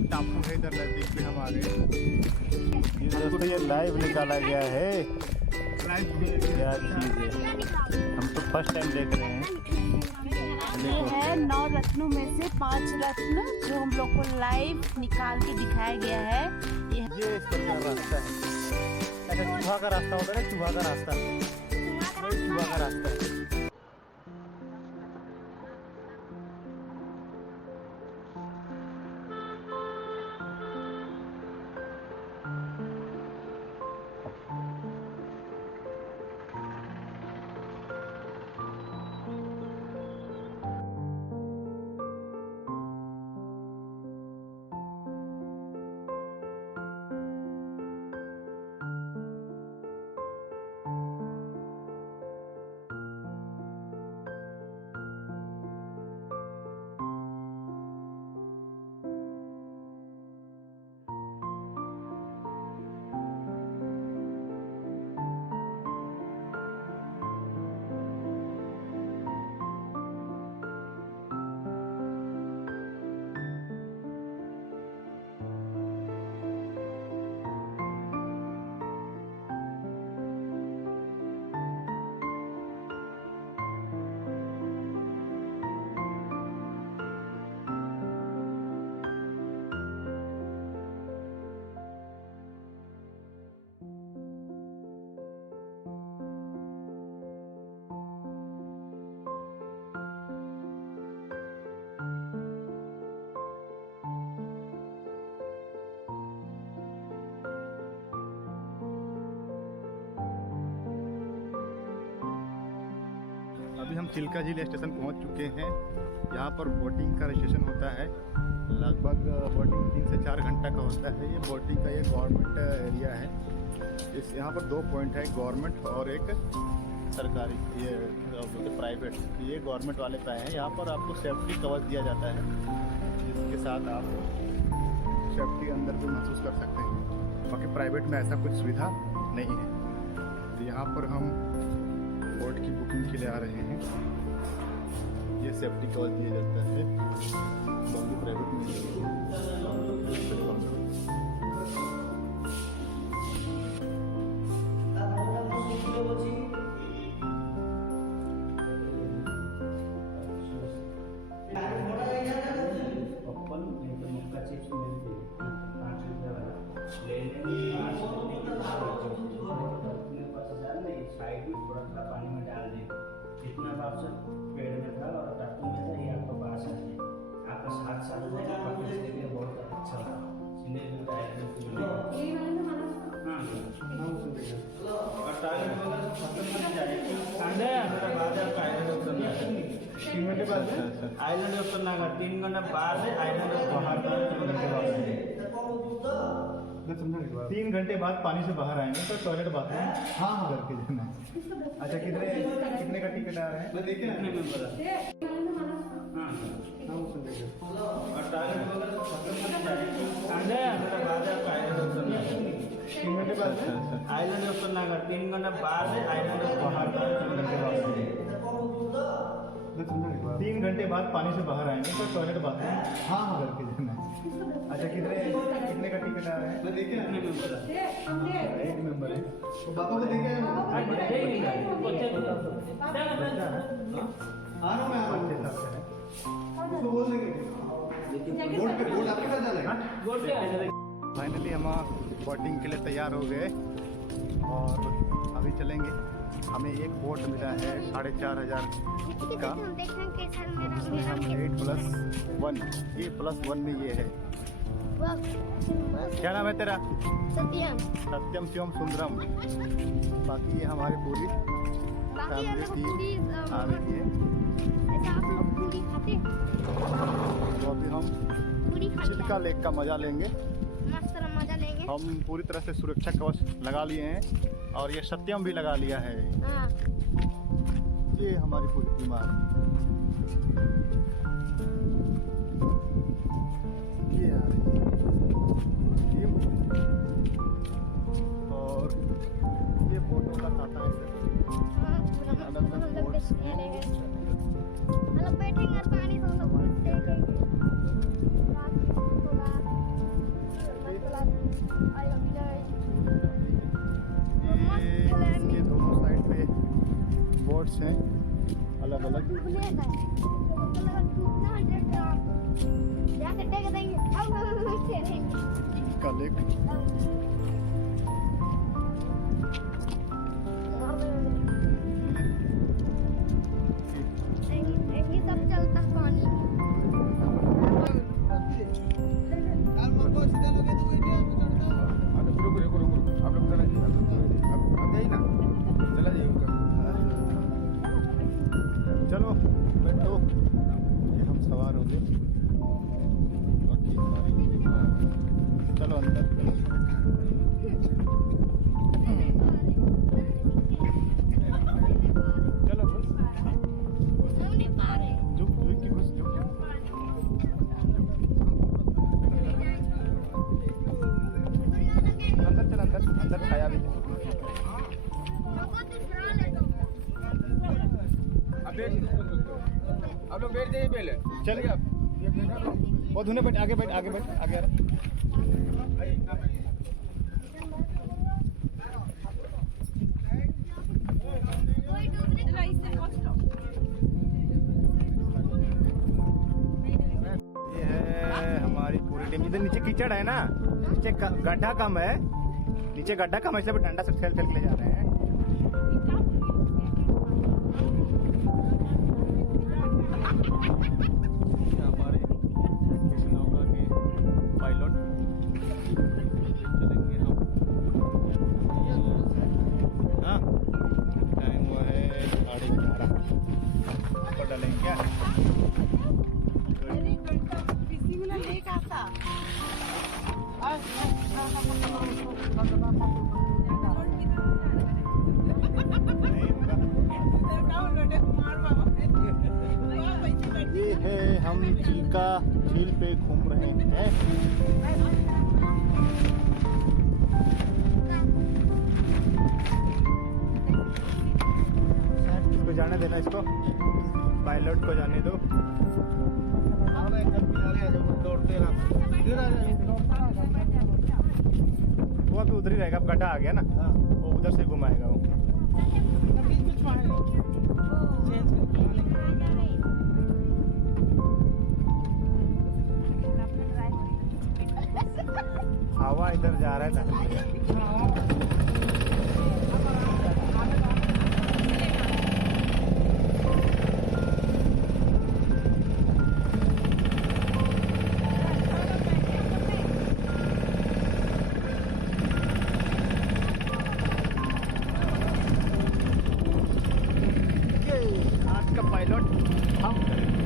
एक टापू है इधर नजदीक में हमारे। ये दोस्तों ये लाइव निकाला गया है। क्या चीज़ है, हम तो फर्स्ट टाइम देख रहे हैं। ये है 9 रत्नों में से 5 रत्न जो हम लोग को लाइव निकाल के दिखाया गया है। ये इसका रास्ता है, ऐसा चूहा का रास्ता होता है ना, चूहा का रास्ता, चूहा का रास्ता है। अभी हम चिल्का झील स्टेशन पहुंच चुके हैं। यहाँ पर बोटिंग का स्टेशन होता है, लगभग बोटिंग 3 से 4 घंटा का होता है। ये बोटिंग का ये गवर्नमेंट एरिया है। इस यहाँ पर 2 पॉइंट है, गवर्नमेंट और एक सरकारी, ये प्राइवेट। ये गवर्नमेंट वाले का है। यहाँ पर आपको सेफ्टी कवर दिया जाता है, जिसके साथ आप सेफ्टी अंदर भी महसूस कर सकते हैं। बाकी प्राइवेट में ऐसा कुछ सुविधा नहीं है। तो यहाँ पर हम बोट की बुकिंग के लिए आ रहे हैं। ये सेफ्टी कवर दिया जाता है, बाकी प्राइवेट में साइड में थोड़ा सा पानी में डाल दे। जितना आप से पेड़ में था और टापू में था, ये आपका पास है, आपका साथ साथ पकड़ने के लिए बहुत अच्छा था। सीधे में टायर में और टायर वगैरह खत्म नहीं जाएगी। अंदर अंदर बाद आइलैंड उतरना है। 3 घंटे बाद आइलैंड उतरना है। 3 घंटे बाद आइलैंड बाहर 3 घंटे बाद पानी से बाहर आएंगे तो टॉयलेट बाथरूम हाँ करके जाना है। अच्छा कितने का टिकट आ रहा है? मैं देखिए कितने मेंबर है। हाँ और टायर वगैरह खत्म नहीं जाएगी। अंदर अंदर बाद आइलैंड उतरना है। 3 घंटे बाद आइलैंड उतरना है। 3 घंटे बाद आइलैंड बाहर 3 घंटे बाद पानी से बाहर आएंगे तो टॉयलेट बाथरूम हाँ करके जाना है। अच्छा कितने का टिकट आ रहा है? मैं देखिए कितने मेंबर है। 1 मेंबर है। तो पापा को देखे आ रहा मैं उसको बोल देंगे बोट आपके साथ जाएगा। फाइनली हम बोटिंग के लिए तैयार हो गए और अभी चलेंगे। हमें एक बोट मिला है 4,500 का। इसमें हम 8+1, A+1 में ये है। क्या नाम है तेरा? सत्यम। सत्यम शिवम सुंदरम। बाकी ये हमारी पूरी फैमिली की आ रही है। आप लोग पूरी खाते? तो अभी हम चिल्का लेक का मजा लेंगे। मस्त मजा लेंगे। हम पूरी तरह से सुरक्षा कवच लगा लिए हैं और ये सत्यम भी लगा लिया है। हाँ। ये हमारी पूरी टीम आ रही है। ये आ रही है टीम और ये फोटो का खाता है। बैठेंगे और पानी हम लोग स्पॉट्स हैं अलग अलग। डूबने का तो लगा डूबना 100 ग्राम जाके देख देंगे अब चलेंगे कलेक्ट यही सब चलता है पानी में। आप लोग चला जाइए, अब जाइए ना, चला जाइए ऊपर। चलो बैठो, ये हम सवार हो गए। बाकी चलो अंदर। चलो घुस, हम नहीं पा रहे। झुक झुक के घुस, झुक अंदर चल, अंदर अंदर छाया भी है। आप लोग बैठ जाइए पहले। चलिए आप बहुत धुने बैठ, आगे बैठ, आगे बैठ, आगे आ रहा। ये है हमारी पूरी टीम। इधर नीचे कीचड़ है ना, नीचे गड्ढा कम है, नीचे गड्ढा कम है, इसलिए डंडा से ठेल ठेल के ले जा रहे हैं। हमारे इस नौका के पायलट चलेंगे हम। हाँ टाइम हुआ है 11:30। ऊपर डालेंगे क्या? ये है हम चिल्का झील पे घूम रहे हैं। इसको जाने देना, इसको पायलट को जाने दो। वो अभी उधर ही रहेगा, अब गड्ढा आ गया ना, वो उधर से घुमाएगा वो। हवा इधर जा रहा है ना। आज का पायलट हम करेंगे।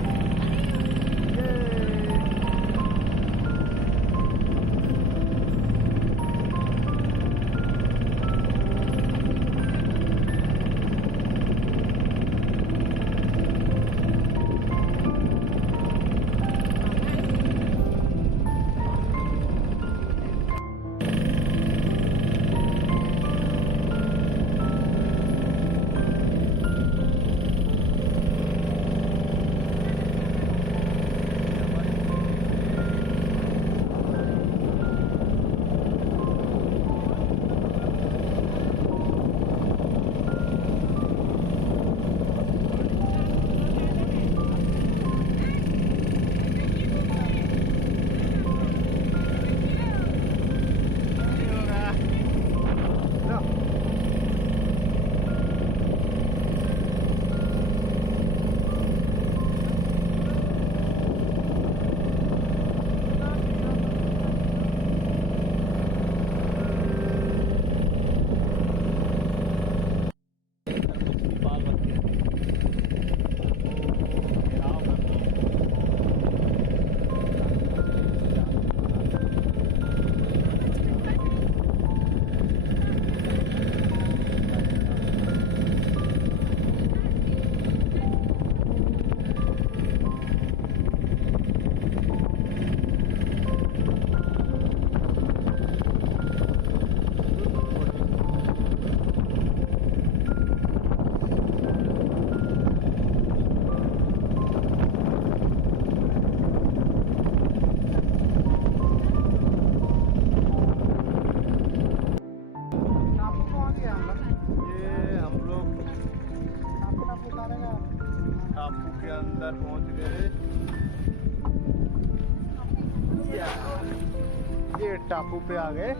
ये टापू पे आ गए।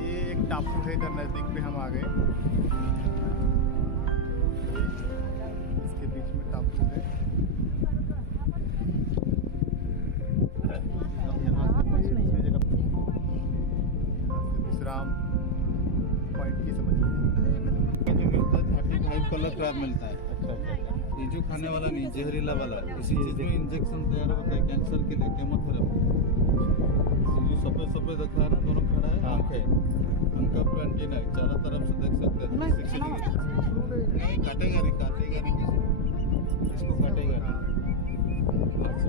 ये एक टापू है, इधर नजदीक पे हम आ गए। इसके बीच में टापू है। अब यहाँ से दूसरी जगह विश्राम पॉइंट की समझ लीजिए। जो मिलता है 35 कलर क्रैब मिलता है। अच्छा अच्छा। ये जो खाने वाला नहीं, जहरीला वाला, इसी चीज में इंजेक्शन तैयार होता है कैंसर के लिए, केमोथेरेपी। जो सफेद सफेद दिखा है ना, दोनों खड़ा है, आंख है, उनका पूरा एंटीना है, चारों तरफ से देख सकते हैं 360 डिग्री। नहीं काटेगा नहीं, काटेगा नहीं, किसी इसको काटेगा नहीं। हाथ से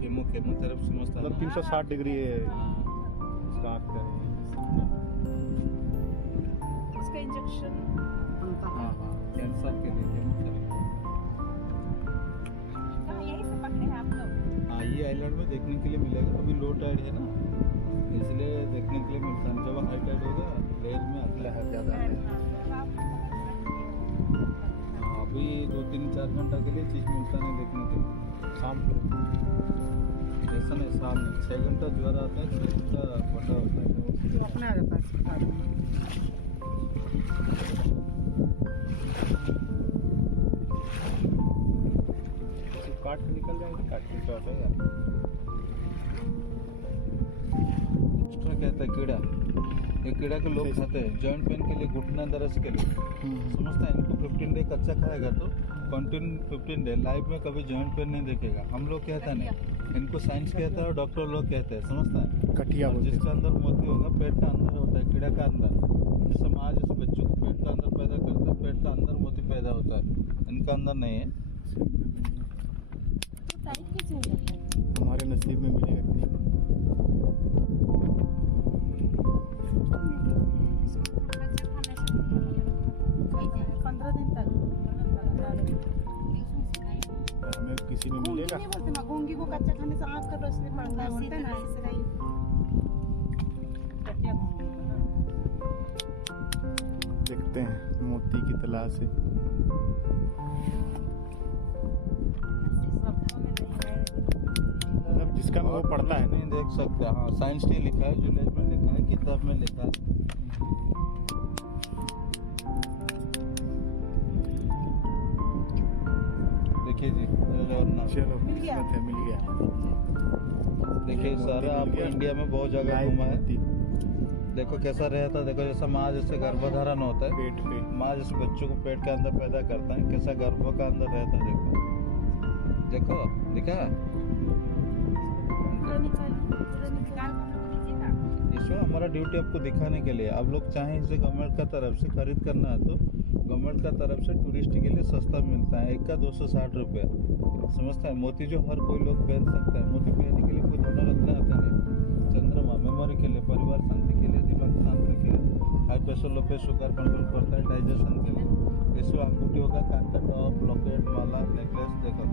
केमोथेरेपी समझता है मतलब 360 डिग्री है इसका आँख का। उसका इंजेक्शन हाँ कैंसर के लिए केमोथेरेपी। यही से पकड़े हैं आप लोग। हाँ ये आइलैंड में देखने के लिए मिलेगा। अभी लो टाइड है ना, इसलिए देखने के लिए मिलता है। जब हाई टाइड होगा लेयर में अगला है ज़्यादा है। हाँ अभी 2-3-4 घंटा के लिए चीज़ मिलता नहीं देखने के लिए। शाम को ऐसा नहीं, शाम में 6 घंटा ज्वार आता है, 6 घंटा बटा होता है। अपना आ जाता है। काट के निकल जाएंगे, काट के तो आएगा। एक्स्ट्रा कहता है कीड़ा, ये कीड़ा के लोग खाते हैं जॉइंट पेन के लिए, घुटना दर्द के लिए। समझता है इनको 15 डे कच्चा खाएगा तो कंटिन्यू 15 डे लाइफ में कभी जॉइंट पेन नहीं देखेगा। हम लोग कहते हैं नहीं, इनको साइंस कहता है और डॉक्टर लोग कहते हैं। समझता है कटिया बोलते हैं। जिसके अंदर मोती होगा पेट का अंदर होता है, कीड़ा का अंदर। जैसे माँ जैसे बच्चों को पेट का अंदर पैदा करता है, पेट का अंदर मोती पैदा होता है, इनका अंदर नहीं है। हमारे नसीब में मिलेगा कि नहीं। 15 दिन तक हमें किसी में मिलेगा। नहीं बोलते ना, घोंगी को कच्चा खाने से आँख का रोशनी पड़ता है, बोलते हैं ना इससे नहीं। देखते हैं मोती की तलाश है। मतलब जिसका में वो पढ़ता है नहीं देख सकते। हाँ साइंस नहीं लिखा है, जूलॉजी में लिखा है, किताब में लिखा है। देखिए जी, चलो किस्मत है, मिल गया। देखिए सारा आपको इंडिया में बहुत जगह घूमा है। देखो कैसा रहता है, देखो जैसा माँ जैसे गर्भधारण होता है, पेट पे माँ जैसे बच्चों को पेट के अंदर पैदा करता है, कैसा गर्भ का अंदर रहता है। देखो देखो दिखा, इसमें हमारा ड्यूटी आपको दिखाने के लिए। आप लोग चाहें इसे गवर्नमेंट का तरफ से खरीद करना है तो गवर्नमेंट का तरफ से टूरिस्ट के लिए सस्ता मिलता है, एक का 260 रुपये। समझता है मोती जो हर कोई लोग पहन सकता है। मोती पहनने के लिए कोई धन रखना आता नहीं। चंद्रमा मेमोरी के लिए, परिवार शांति के लिए, दिमाग शांत रखेगा, high pressure low pressure sugar control करता है, डाइजेशन के लिए। इसमें अंगूठी होगा, कान का टॉप, लॉकेट, माला, नेकलेस। देखो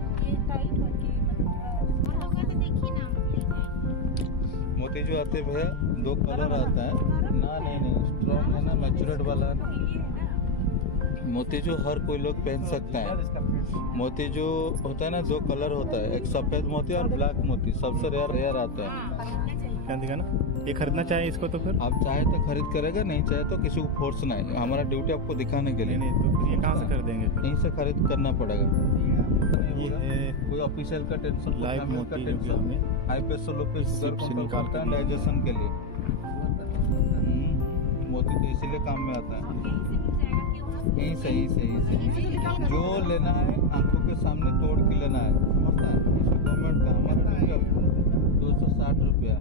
मोती जो आते हैं भैया 2 कलर आता है ना। नहीं स्ट्रॉन्ग है ना, मैचुरेट वाला है ना। मोती जो हर कोई लोग पहन सकता है। मोती जो होता है ना 2 कलर होता है, एक सफेद मोती और ब्लैक मोती। सबसे रेयर आता है। क्या दिखाना, ये खरीदना चाहिए इसको तो फिर आप चाहे तो खरीद करेगा, नहीं चाहे तो किसी को फोर्स नहीं। हमारा ड्यूटी आपको दिखाने के लिए। नहीं तो फिर ये कहाँ से खरीदेंगे फिर? यहीं से खरीद करना पड़ेगा। ये है कोई ऑफिशियल का टेंशन, लाइव फैमिली मोती का जो कि टेंशन, हमें high pressure low pressure sugar सिप से कंट्रोल निकाल करता है, के दिया डाइजेशन के लिए। मोती तो इसीलिए काम में आता है। यहीं से जो लेना है आंखों के सामने तोड़ के लेना है। समझता है इसमें गवर्नमेंट का हमारा ड्यूटी 260 रुपया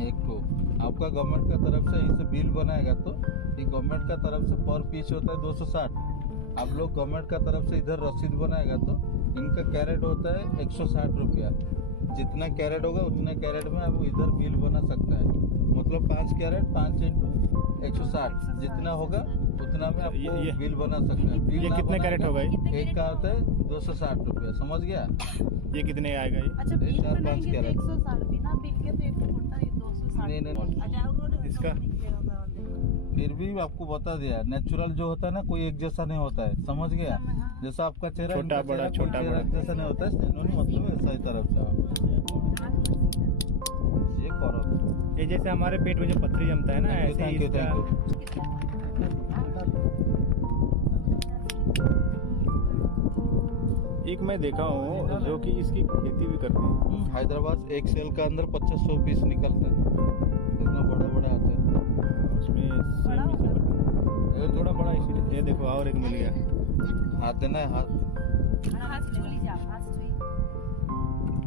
एक तो। आपका गवर्नमेंट का तरफ से यहीं से बिल बनाएगा तो ये गवर्नमेंट का तरफ से पर पीस होता है 260। आप लोग गवर्नमेंट का तरफ से इधर रसीद बनाएगा तो इनका कैरेट होता है 160 रुपया। जितना कैरेट होगा उतने कैरेट में आप इधर बिल बना सकता है। मतलब 5 कैरेट 5 × 160 जितना होगा उतना में आपको ये बिल बना सकता है। बिल ये ना कितने कैरेट बनाएगा, होगा ये? एक का होता है 260 रुपया। समझ गया? ये कितने आएगा ये? अच्छा बिल 4-5 बनाएंगे तो कैरेट। 160, बिना बिल के तो 1 होता है 260। नहीं। इसका फिर भी आपको बता दिया, नेचुरल जो होता है ना, कोई एक जैसा नहीं होता है, समझ गया? जैसा आपका चेहरा, छोटा इनका बड़ा, चेहरा, छोटा कोई चेहरा बड़ा। जैसा नहीं होता है, नहीं मतलब ऐसा ही तरफ से ये करो। ये जैसे हमारे पेट में जो पथरी जमता है ना, ऐसे ही थैंक यू इसका एक मैं देखा हूँ जो कि इसकी खेती भी करते हैं। हैदराबाद एक सेल का अंदर 2500 पीस निकलता है, कितना बड़ा बड़ा आता है। उसमें सेम इसी पर थोड़ा बड़ा इसीलिए। ये देखो और एक मिल गया। हाथ देना है, हाथ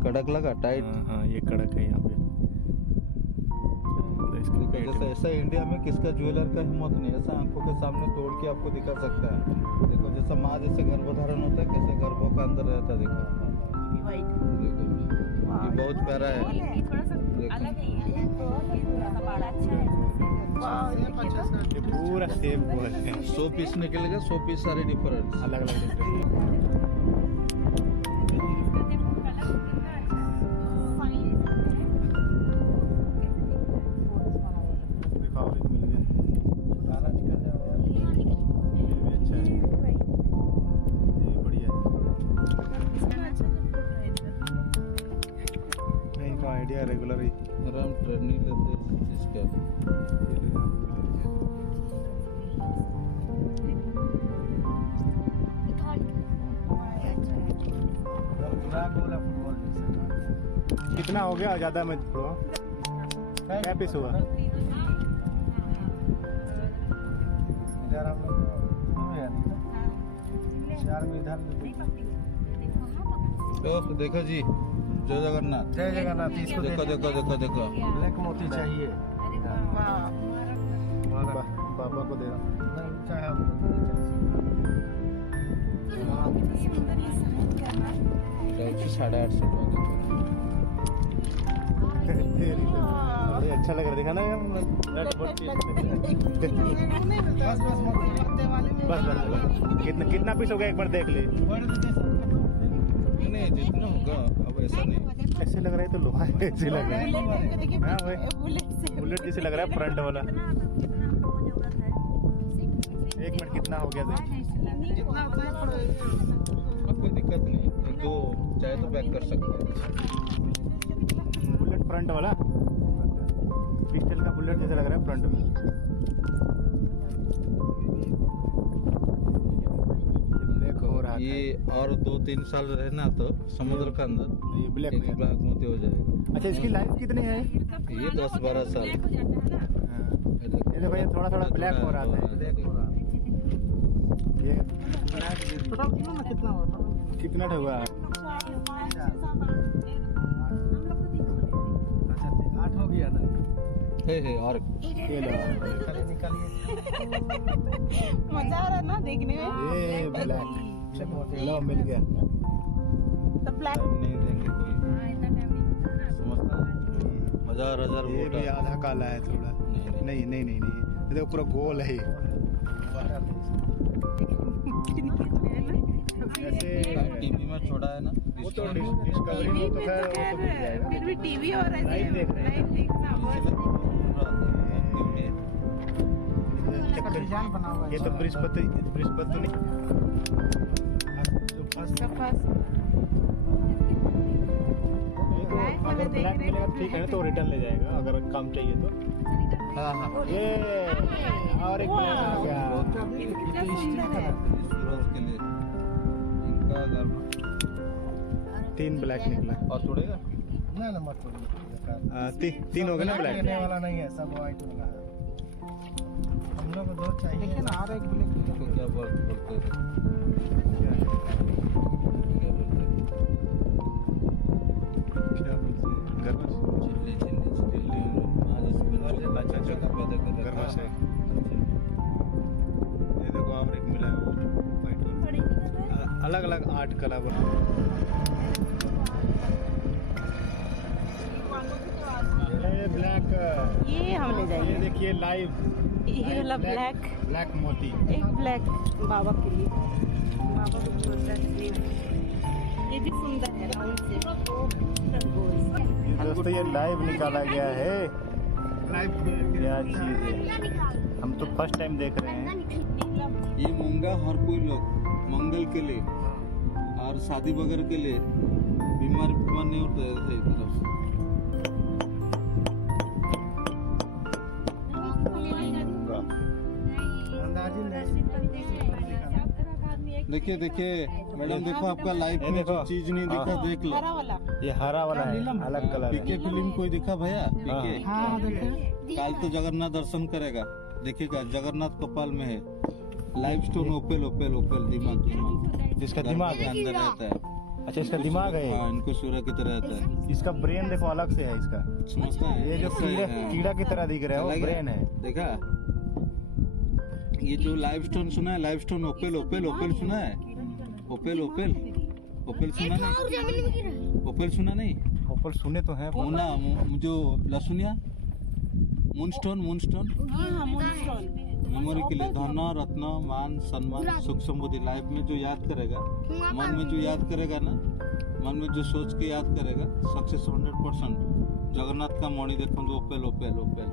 कड़क लगा, टाइट। हाँ ये कड़क है यहाँ पे। तो इसकी जैसे ऐसा इंडिया में किसका ज्वेलर का हिम्मत नहीं, ऐसा आंखों के सामने तोड़ के आपको दिखा सकता है। देखो जैसा माँ जैसे गर्भधारण होता है, कैसे गर्भों का अंदर रहता है, देखो देखो, ये बहुत प्यारा है। ये पूरा सेम हुआ है। 100 पीस निकलेगा, 100 पीस सारे डिफरेंस। अलग अलग देखो और एक मिल गया। ये भी अच्छा है, ये बढ़िया है। इनका आइडिया रेगुलर ही हम ट्रेनिंग लेते हैं इसका। ये लो यहाँ पे मिल गया। कितना हो गया? ज्यादा मत थोड़ा। क्या पीस हुआ? इधर हम लोग चार में इधर तो देखो जी, जय जगन्नाथ। जय जगन्नाथ। इसको देखो देखो देखो देखो, ब्लैक मोती चाहिए। पापा को दे रहा हूँ। नहीं चाहे हम 850 बड़े अच्छा लग रहा है, देखा ना यार। बस कितना कितना पीस हो गया? एक बार देख ले। नहीं जितना होगा, अब ऐसा नहीं। ऐसे लग रहा है तो लोहा है, ऐसे लग रहा है। हाँ भाई, बुलेट जैसे लग रहा है फ्रंट वाला। एक मिनट, कितना हो गया? कोई दिक्कत नहीं, एक दो चाहे तो पैक कर सकते हैं। बुलेट फ्रंट वाला, पिस्टल का बुलेट जैसा लग रहा है फ्रंट में। ये ब्लैक हो रहा ये और 2-3 साल रहना तो समुद्र के अंदर ये ब्लैक एक ब्लैक मोती हो जाएगा। अच्छा, इसकी लाइफ कितनी है? ये 10-12 साल। ये देखो, ये थोड़ा थोड़ा ब्लैक हो रहा था। ये कितना होता कितना हुआ? अच्छा 8 हो गया ना। है और ये लो, निकालिए। मजा आ रहा है ना देखने में। ये ब्लैक लो, मिल गया। तो ब्लैक टाइम नहीं देंगे कोई, समझता है? 1000 ये वोट भी आधा काला है थोड़ा। नहीं नहीं नहीं नहीं, ये देखो पूरा गोल है ये। ऐसे टीवी में छोड़ा है ना, वो तो डिस्कवरी में तो खैर वो तो मिल जाएगा। फिर भी टीवी और ऐसे लाइव देख रहे हैं। लाइव देखना बहुत डिजाइन बना हुआ है। ये तो बृहस्पति तो नहीं। जो फर्स्ट अगर ब्लैक मिलेगा ठीक है, तो रिटर्न ले जाएगा अगर कम चाहिए तो। हाँ हाँ, ये और एक ब्लैक आ गया। सूरज के लिए इनका घर 3 ब्लैक निकला। और छोड़ेगा। ना ना मत बोलिए। 3 हो गए ना ब्लैक। लेने वाला नहीं है, सब व्हाइट वाला है। हम लोग को 2 चाहिए। देखिए ना, और एक ब्लैक इसको क्या बोलते हैं? क्या बोलते हैं? गरबस। चिल्ली चिल्ली चिल्ली आज इसमें अच्छा अच्छा, गरबस है। ये देखो और एक मिला है वो वाइट वाला। अलग अलग 8 कलर बना। ये ब्लैक, ये हम ले ये जाएंगे। देखिए लाइव। ये वाला ब्लैक, ब्लैक मोती। एक ब्लैक बाबा के लिए, बाबा को छोटा स्लीव। ये भी सुंदर है राउंड से। ये दोस्तों, ये लाइव निकाला गया है। लाइव क्या चीज है? हम तो फर्स्ट टाइम देख रहे हैं। ये मूंगा हर कोई लोग मंगल के लिए और शादी वगैरह के लिए बीमार नहीं होता है सही तरफ। देखिए देखिए मैडम, देखो आपका लाइफ में देखो। जो चीज नहीं दिखा देख लो। ये हरा वाला है, अलग कलर पीके है। फिल्म कोई दिखा भैया? पीके काल तो जगन्नाथ दर्शन करेगा, देखिएगा जगन्नाथ कपाल में है live stone opal opal opal दिमाग जिसका दिमाग के है। अंदर रहता है। अच्छा, इसका दिमाग है। हाँ, इनको सूर्य की तरह रहता है। इसका ब्रेन देखो अलग से है इसका। समझता है? ये जो ऐसा है, हाँ। कीड़ा की तरह दिख रहा है वो अलग ब्रेन है। देखा? ये जो लाइव स्टोन सुना है, live stone opal opal opal सुना है? ओपेल ओपेल ओपेल सुना नहीं? ओपेल सुना नहीं? ऊपर सुने तो हैं। मुना जो लसुनिया मूनस्टोन मेमोरी के लिए धन रत्न मान सम्मान सुख समृद्धि लाइफ में जो याद करेगा, मन में जो याद करेगा ना, मन में जो सोच के याद करेगा, सक्सेस 100%। जगन्नाथ का मणि देखो तो ओपेल ओपेल ओपेल।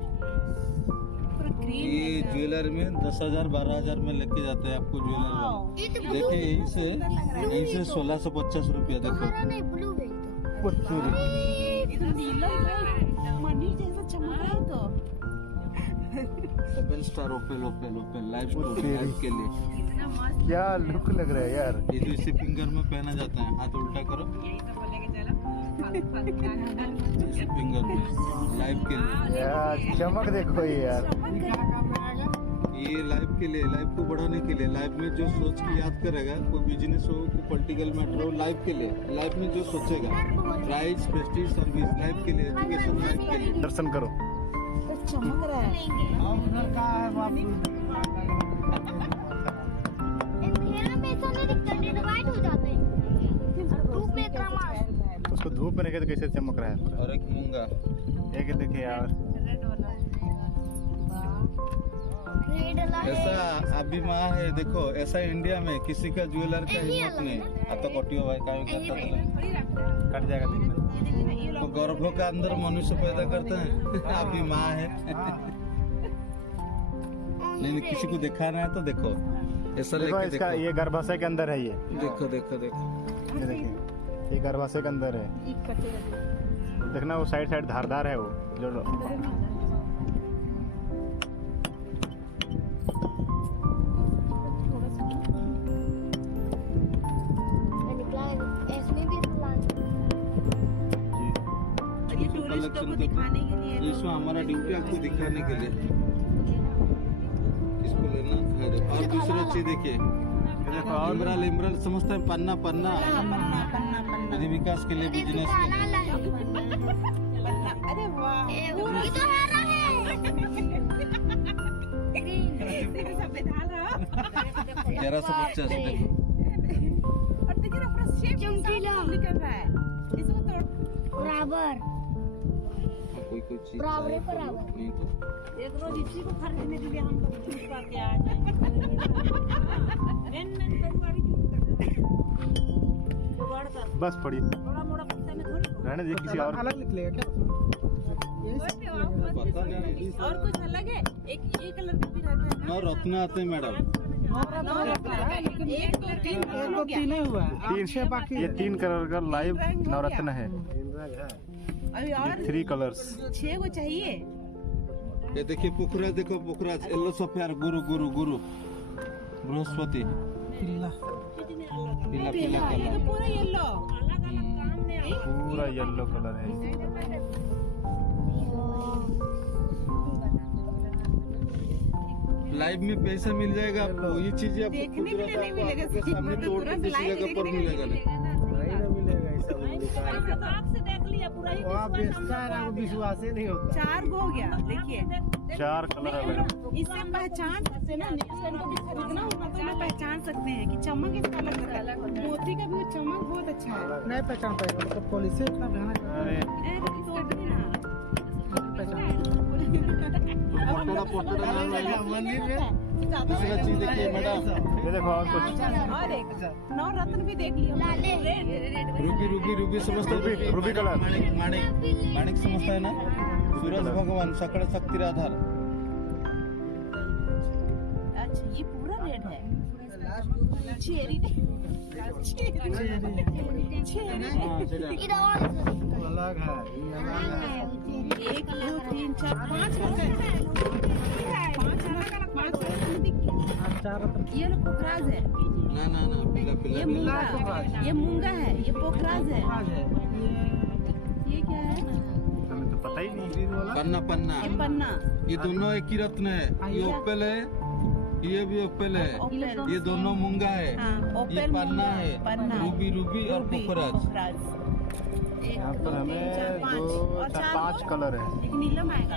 ये ज्वेलर में 10,000 12,000 में लेके जाते हैं आपको ज्वेलर वाले। देखिए यहीं से 1650 रुपया देखो। Seven star opal opal opal live stone life के लिए। क्या लुक लग रहा है यार। ये जो इसी फिंगर में पहना जाता है, हाथ उल्टा करो, इसी फिंगर में लाइव के लिए। यार चमक देखो ये यार। ये लाइफ के लिए, लाइफ को बढ़ाने के लिए, लाइफ में जो सोच के याद करेगा, कोई बिजनेस हो, कोई पॉलिटिकल मैटर हो, लाइफ के लिए, लाइफ में जो सोचेगा, प्राइस प्रेस्टीज सर्विस लाइफ के लिए, एजुकेशन लाइफ के लिए। दर्शन करो। चमक रहा है। उसको धूप में रखे तो कैसे चमक रहा है। और एक मूंगा, एक देखिए यार। ऐसा अभी माँ है देखो, ऐसा इंडिया में किसी का ज्वेलर का हिम्मत नहीं। अब तो कटियो भाई का कट जाएगा दिन में। तो गर्भों का अंदर मनुष्य पैदा करते हैं। अभी माँ है। नहीं किसी को दिखाना है तो देखो, ऐसा देखो लेके इसका, देखो। ये गर्भाशय के अंदर है। ये देखो देखो देखो, ये देखिए, ये गर्भाशय के अंदर है। देखना वो साइड धारदार है वो जो। इसमें हमारा ड्यूटी आपको दिखाने के लिए। इसको लेना है। और दूसरा चीज देखिए, देखो और इमराल इमराल समझता है, पन्ना पन्ना विधि विकास के लिए, बिजनेस के लिए। अरे वाह। 1150 देखो। और देखिए ना पूरा शेप निकल रहा है। इसको तोड़ बराबर कोई चीज बराबर चाहिए, बराबर। नहीं तो एक रोज इसी को खरीदने के लिए हम लोग जूस करके आ जाएंगे। बस पड़ी थोड़ा मोड़ा पैसा में थोड़ी रहने दे, किसी और पता नहीं। और कुछ अलग है। एक ये कलर का भी रहता है ना। नौ रत्न आते हैं मैडम। एक दो तीन हो गया। ये 3 कलर का लाइव नवरत्न है। अभी और 3 कलर्स। 6 को चाहिए। ये देखिए पोखराज, देखो पोखराज येलो सफेयर गुरु गुरु गुरु बृहस्पति पीला पीला ये कलर। तो पूरा येलो। पूरा येलो कलर है। लाइव में पैसा मिल जाएगा आपको। ये चीजें आपको देखने के लिए नहीं मिलेगा, आपके सामने तो तोड़ के तुरंत किसी live जगह पर देखने के मिलेगा लिए नहीं। विश्वास ही नहीं होता। 4 को हो गया। देखिए 4 कलर अलग है। इससे पहचान सकते हैं ना, नेक्स्ट टाइम कभी खरीदना होगा तो मैं पहचान सकते हैं कि चमक इसका अलग है। मोती का भी चमक बहुत अच्छा है। नहीं पहचान पाएगा, मतलब पुलिस से इतना भयानक अरे पोटड़ा पोटड़ा नाम है। दूसरा चीज देखिए मैडम, ये देखो और कुछ। और एक नवरत्न भी देख लियो। रूबी रूबी रूबी समझता है? Ruby colour. माणिक माणिक माणिक समझता है ना? सूरज भगवान सकल शक्तिर आधार। चेरी इधर और अलग है एक दो तीन चार पाँच ये लोग पोखराज है, ना ना ना पीला पीला ये मूंगा है, ये पोखराज है, ये क्या है? हमें तो पता ही नहीं। पन्ना पन्ना ये पन्ना, ये दोनों एक ही रत्न है। ये ओपेल है, ये भी ओपेल है, ओपेल। ये दोनों मूंगा है, हाँ, ओपेल ये पन्ना मूंगा, है, पन्ना, रूबी रूबी और रूबी, पोखराज। पोखराज। एक यहाँ दो पर तीन चार हमें पाँच दो और चार चार पाँच कलर है। एक नीलम आएगा।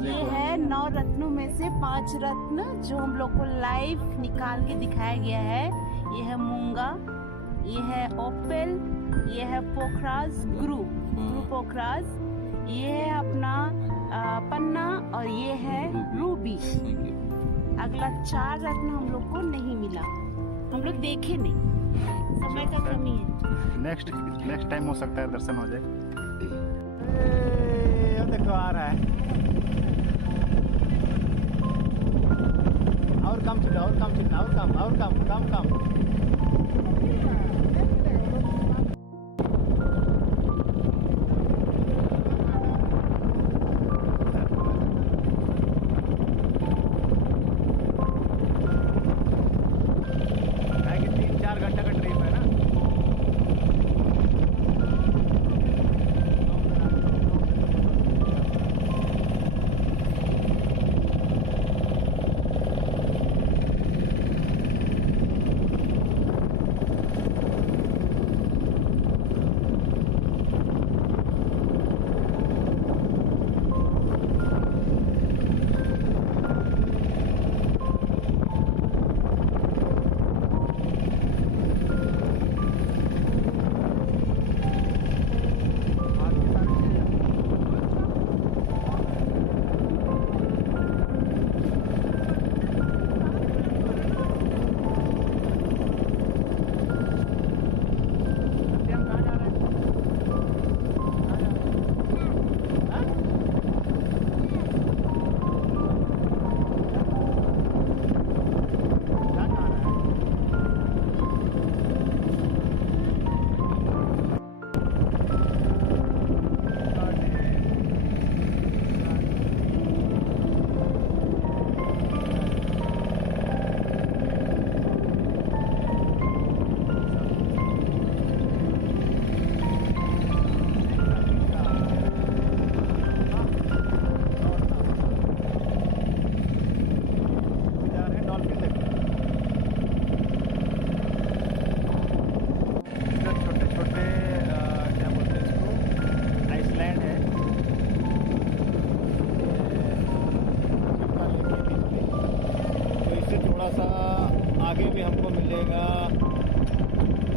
ये है 9 रत्नों में से 5 रत्न जो हम लोग को लाइव निकाल के दिखाया गया है। ये है मूंगा, ये है ओपेल, ये है पोखराज, गुरु पोखराज, ये है अपना पन्ना और ये है रूबी। अगला 4 रत्न हम लोग को नहीं मिला, हम लोग देखे नहीं, समय का कमी है। नेक्स्ट टाइम हो सकता है दर्शन हो जाए। अब देखो आ रहा है। और कम चलो, और कम चलना, और कम, और कम, कम कम। कि 3-4 घंटे का ट्रिप है ना।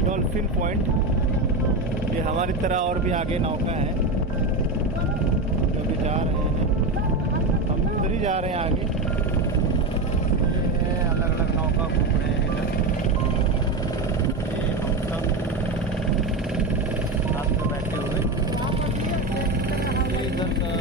Dolphin point. ये हमारी तरह और भी आगे नौका है जो भी जा रहे हैं, हम भी उधर ही जा रहे हैं आगे। ये अलग अलग नौका घूम रहे हैं इधर। ये हम सब रात में बैठे हुए ये इधर का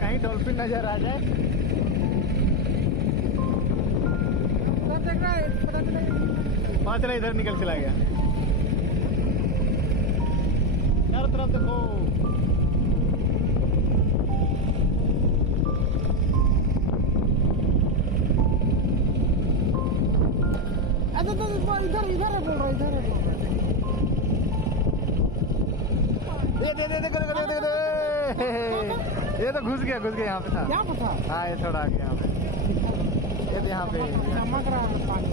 कहीं डॉल्फिन नजर आ जाए। पता चला इधर निकल चला गया। चारों तरफ देखो। इधर इधर है बोल रहा है, इधर है बोल रहा है। ये तो घुस गया यहाँ पे था। यहाँ पर था? हाँ ये थोड़ा आगे यहाँ पे। ये तो यहाँ पे चमक रहा है पानी।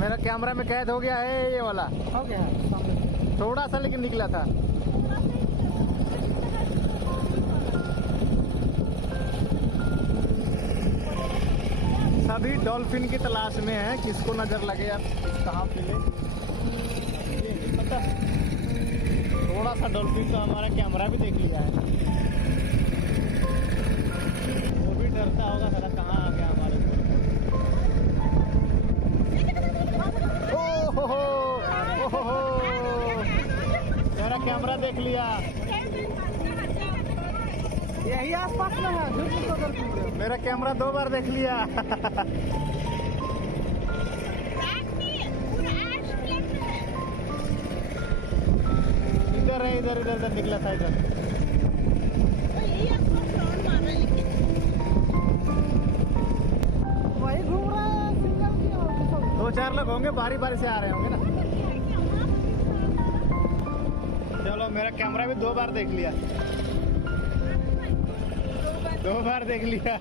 मेरा कैमरा में कैद हो गया है ये वाला। हो गया सामने। थोड़ा सा लेकिन निकला था। सभी डॉल्फिन की तलाश में है, किसको नजर लगे यार, कहाँ मिले ये नहीं पता। थोड़ा सा डॉल्फिन तो हमारा कैमरा भी देख लिया है। वो भी डरता होगा साला कहाँ आ गया हमारे। ओहो मेरा कैमरा देख लिया। यही आसपास में है। मेरा कैमरा 2 बार देख लिया। इधर है, इधर निकला था इधर। वही घूम रहा है सिंगल की। 2-4 लोग होंगे, बारी से आ रहे होंगे ना। चलो मेरा कैमरा भी 2 बार देख लिया। 2 बार देख लिया।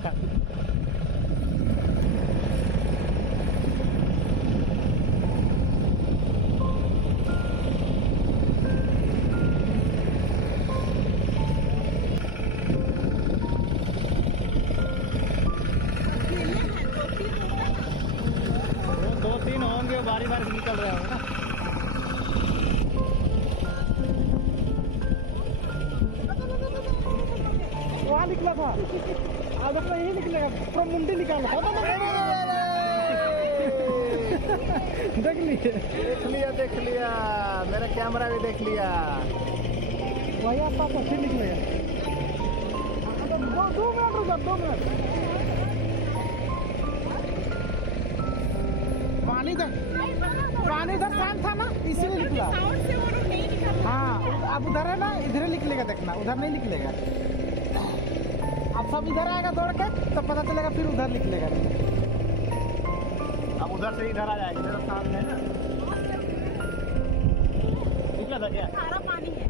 वो 2-3 होंगे, बारी से निकल रहे होंगे ना। वहाँ निकला था। आज अपना यही निकलेगा। पूरा मुंडी निकाला। देख लिया मेरा कैमरा भी देख लिया। वही आपका फिर निकलेगा। 2 मिनट रुको, 2 मिनट। पानी इधर शांत था ना, इसीलिए निकला। हाँ अब उधर है ना, इधर निकलेगा। देखना उधर नहीं निकलेगा। अब सब इधर आएगा दौड़ के, तब पता चलेगा, फिर उधर निकलेगा। अब उधर से इधर आ जाएगा। इधर सामने है ना। निकला था क्या? खारा पानी है।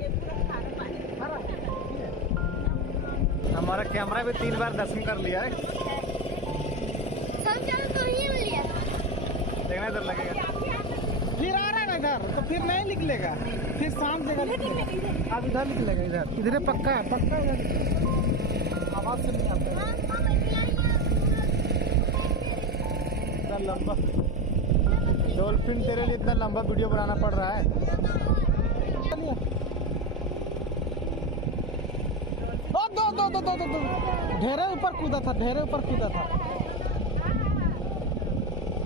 ये पूरा खारा पानी है। हमारा कैमरा भी 3 बार दर्शन कर लिया है। देखना इधर लगेगा। फिर आ रहा है ना इधर, तो फिर नहीं निकलेगा। फिर शाम जगह निकलेगा। अब इधर निकलेगा। इधर पक्का है, पक्का इधर। आवाज से नहीं आता। इतना लंबा डॉल्फिन, तेरे लिए इतना लंबा वीडियो बनाना पड़ रहा है। दो ढेरे ऊपर कूदा था।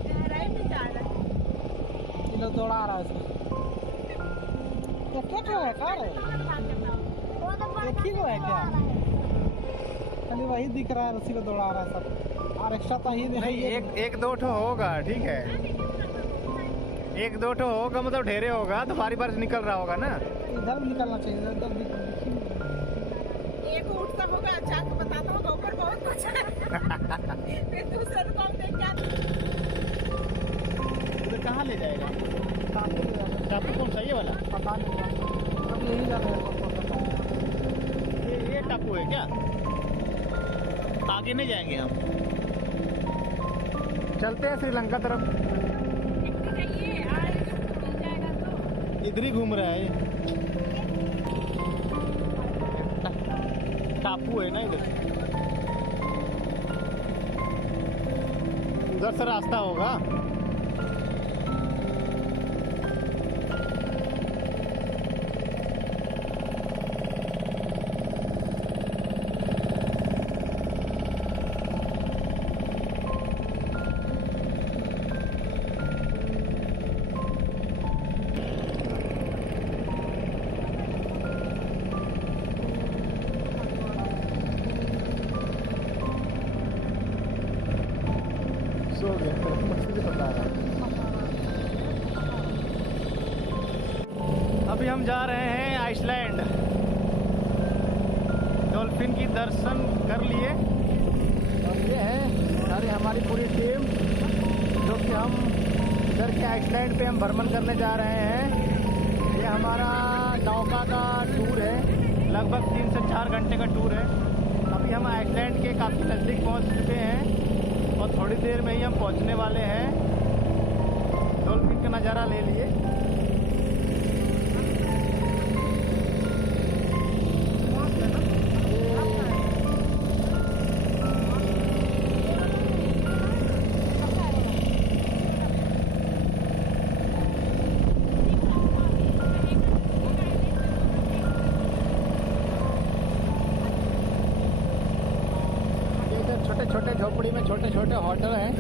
गहराई में जा रहा है। ये लोग दौड़ा रहा है इसको। क्या है कार है? एक ही को है क्या? खाली वही दिख रहा है, उसी को दौड़ा रहा है सब। और एक्स्ट्रा तो ही नहीं, एक 2 ठो होगा, ठीक है। 1-2 ठो होगा, मतलब ढेरे होगा तो बारी से निकल रहा होगा ना। इधर भी निकलना चाहिए। इधर एक उठता होगा, अच्छा को बताता होगा ऊपर बहुत कुछ है। फिर दूसरे को हम देख क्या इधर कहाँ ले जाएगा? टापू कौन सा, ये वाला? पता नहीं। अब यही जा रहा है। ये टापू है क्या? आगे नहीं जाएंगे हम, चलते हैं श्रीलंका तरफ। इधर ही घूम रहा है ये। टापू है ना इधर। उधर से रास्ता होगा। हो गया, मछली पता रहा है। अभी हम जा रहे हैं आइसलैंड। डॉल्फिन की दर्शन कर लिए और ये है सारी हमारी पूरी टीम, जो कि हम इधर के आइसलैंड पे हम भ्रमण करने जा रहे हैं। ये हमारा नौका का टूर है, लगभग 3 से 4 घंटे का टूर है। अभी हम आइसलैंड के काफ़ी नज़दीक पहुंच चुके हैं और थोड़ी देर में ही हम पहुंचने वाले हैं। डॉल्फिन का नज़ारा ले लिए। छोटे झोपड़ी में छोटे छोटे होटल हैं,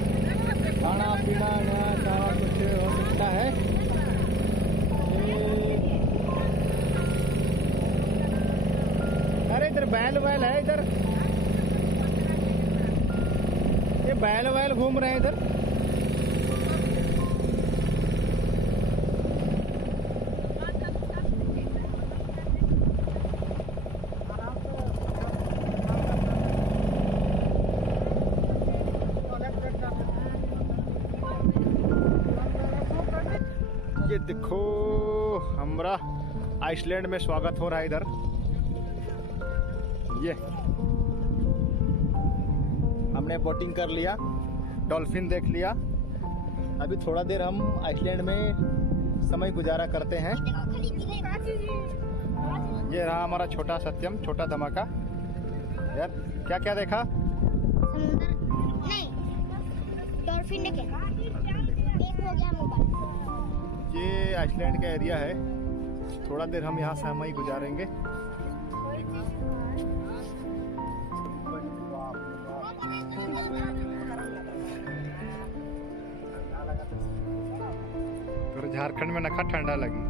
खाना पीना नया सारा कुछ हो सकता है। अरे इधर बैल वैल है, इधर ये बैल वैल घूम रहे हैं इधर। ये देखो हमारा आइसलैंड में स्वागत हो रहा है इधर। ये हमने बोटिंग कर लिया, डॉल्फिन देख लिया। अभी थोड़ा देर हम आइसलैंड में समय गुजारा करते हैं। ये रहा हमारा छोटा सत्यम, छोटा धमाका। यार क्या क्या देखा? समुद्र नहीं, डॉल्फिन देखे, एक हो गया मोबाइल। ये आइसलैंड का एरिया है, थोड़ा देर हम यहाँ समय गुजारेंगे। तो झारखंड में नखा ठंडा लगी।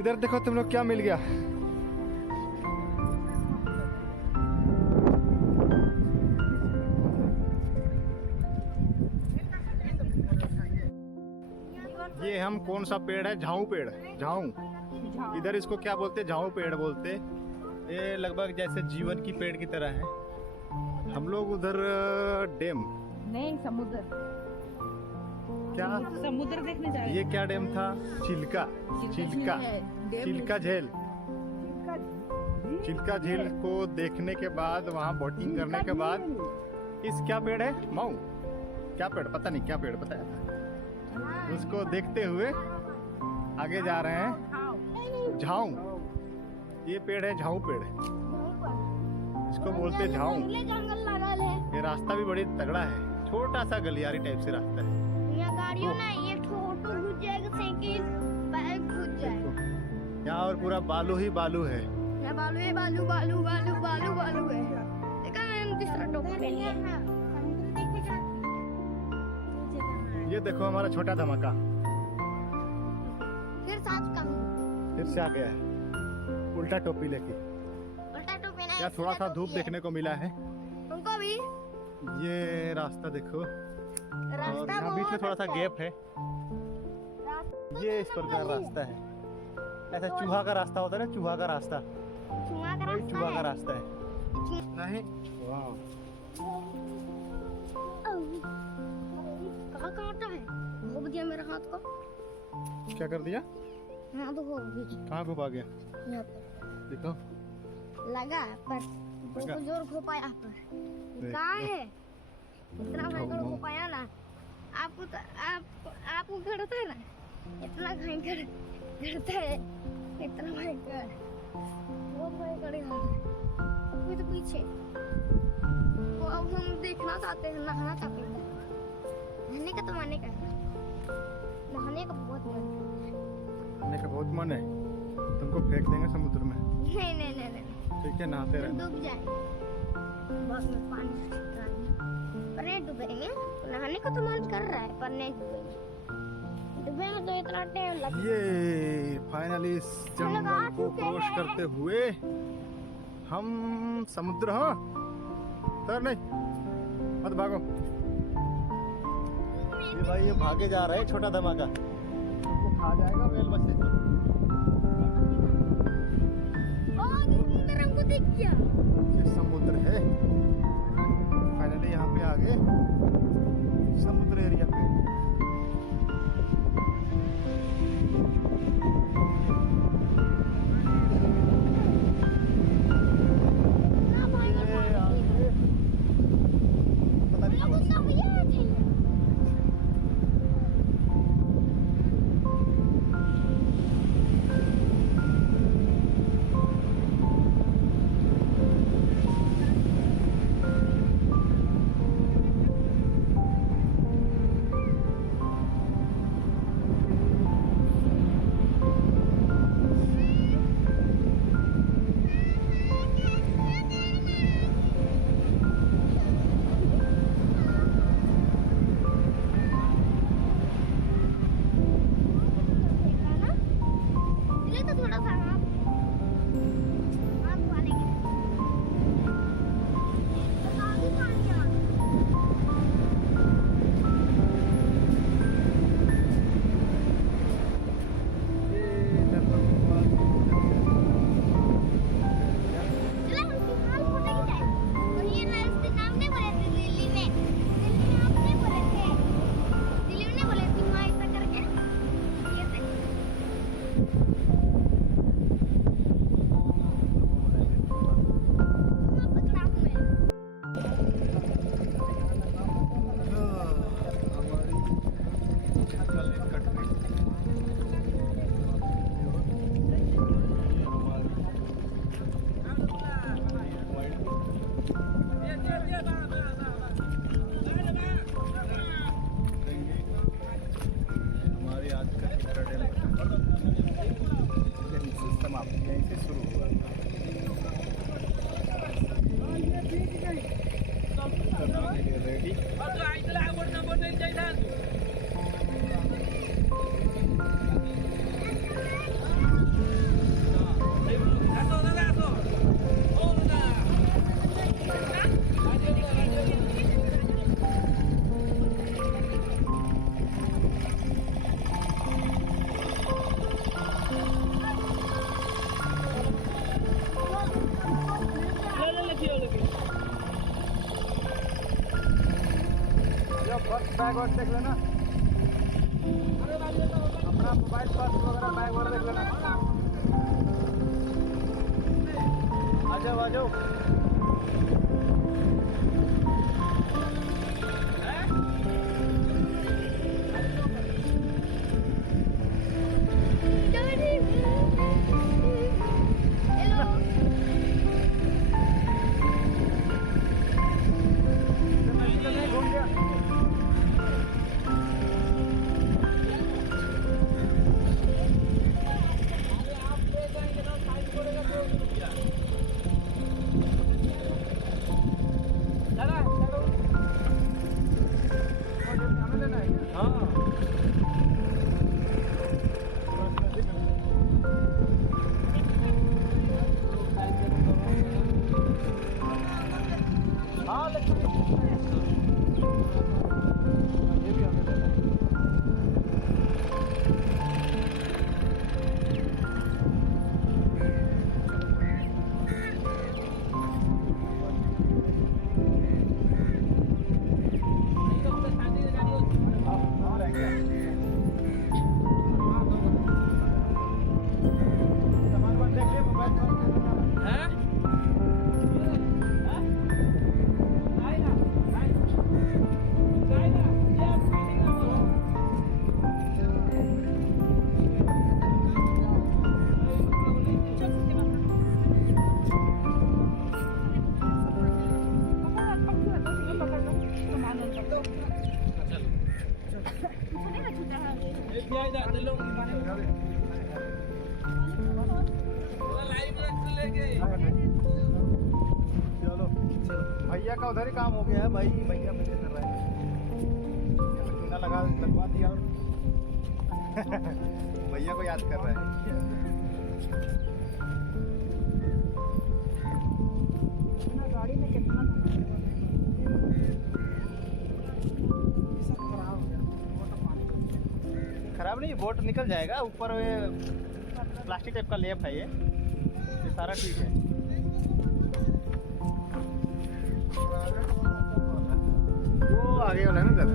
इधर देखो तुम लोग क्या मिल गया। ये हम कौन सा पेड़ है? झाऊ पेड़, झाऊ। इधर इसको क्या बोलते हैं? झाऊ पेड़ बोलते। ये लगभग जैसे जीवन की पेड़ की तरह है। हम लोग उधर डैम नहीं, समुद्र। क्या समुद्र देखने जा रहे हैं। ये क्या डैम था? चिल्का, चिल्का, चिल्का झील। चिल्का झील को देखने के बाद, वहाँ बोटिंग करने के बाद, इस क्या पेड़ है? माऊ क्या पेड़? पता नहीं क्या पेड़ बताया था। उसको देखते हुए आगे जा रहे हैं। झाऊ, ये पेड़ है झाऊ पेड़, इसको बोलते झाऊ। जंगल लगा है। ये रास्ता भी बड़ी तगड़ा है, छोटा सा गलियारी टाइप से रास्ता है। यहाँ गाड़ियों ना, ये ऑटो घुस जाएगा, साइकिल बाइक घुस जाएगा। यहाँ और पूरा बालू ही बालू है। यहाँ बालू है, बालू बालू बालू बालू बालू है। देखा मैंने दूसरा टोपी पहन लिया। ये देखो हमारा छोटा धमाका फिर साथ का फिर से आ गया है, उल्टा टोपी लेके। उल्टा टोपी ना, या थोड़ा सा धूप देखने को मिला है। उनको भी ये रास्ता देखो, और रास्ता यहाँ बीच में थोड़ा सा अच्छा गैप है। ये इस प्रकार रास्ता है, ऐसा चूहा का रास्ता होता है ना, चूहा का रास्ता, चूहा का वही चूहा का रास्ता रास्ता है। नहीं, वाह, कहाँ काटा है? घुप गया मेरा हाथ को। क्या कर दिया? हाथ घुप गया। कहाँ घुपा गया? यहाँ पर देखो, लगा पर लगा? जोर घुपाया यहाँ पर। कहाँ है? इतना भयंकर घुपाया ना, आपको तो आपको करता है ना, इतना भयंकर करता है, इतना भयंकर, बहुत भयंकर है। अभी तो पीछे वो, अब हम देखना चाहते हैं, नहाना चाहते हैं। नहाने का तो माने का है, नहाने का बहुत मन है। नहाने का बहुत मन है, तुमको फेंक देंगे समुद्र में। नहीं नहीं नहीं नहीं, ठीक है, नहाते रहना। डूब जाए बस में पानी पर नहीं डूबेंगे। नहाने का तो मन कर रहा है पर नहीं डूबेंगे। डूबेंगे तो इतना टाइम लगेगा। ये फाइनली इस जंगल को क्रॉस करते हुए हम समुद्र, हाँ सर नहीं, मत भागो। ये भाई ये भागे जा रहा है छोटा धमाका, तुमको खा जाएगा वेल बच्चे से। समुद्र हमको दिख गया। ये समुद्र है, फाइनली यहाँ पे आ गए समुद्र एरिया पे। ना भाई ये आगे पता नहीं अब कौन सी- सब ये थे। ये तो थोड़ा सा आप मानेंगे तो काफी पानी आ चला हम फिलहाल फोटो खिंचाए और ये ना इसके नाम नहीं बोले थे दिल्ली में आप नहीं बोले थे दिल्ली में नहीं बोले थे वहाँ ऐसा करके ये से मैं पकड़ा हूँ मैं हमारी कट गई। हमारी आज का सिस्टम आप यहीं से शुरू हुआ। रेडी पर्स बैग और देख लेना, अपना मोबाइल पर्स वगैरह बैग और देख लेना। आ जाओ आ जाओ। घूम गया। हाँ लेकिन ये भी हमें लेना है। हाँ रहेंगे। सामान बंद देख ले, मोबाइल बंद। चलो भैया का उधर ही काम हो गया है भाई, भैया मजे कर रहे हैं। मशीना लगवा दिया भैया को याद कर रहा है। गाड़ी में कितना खराब नहीं, बोट निकल जाएगा। ऊपर प्लास्टिक टाइप का लेप है ये सारा ठीक है। वो आगे वाला है ना दादा।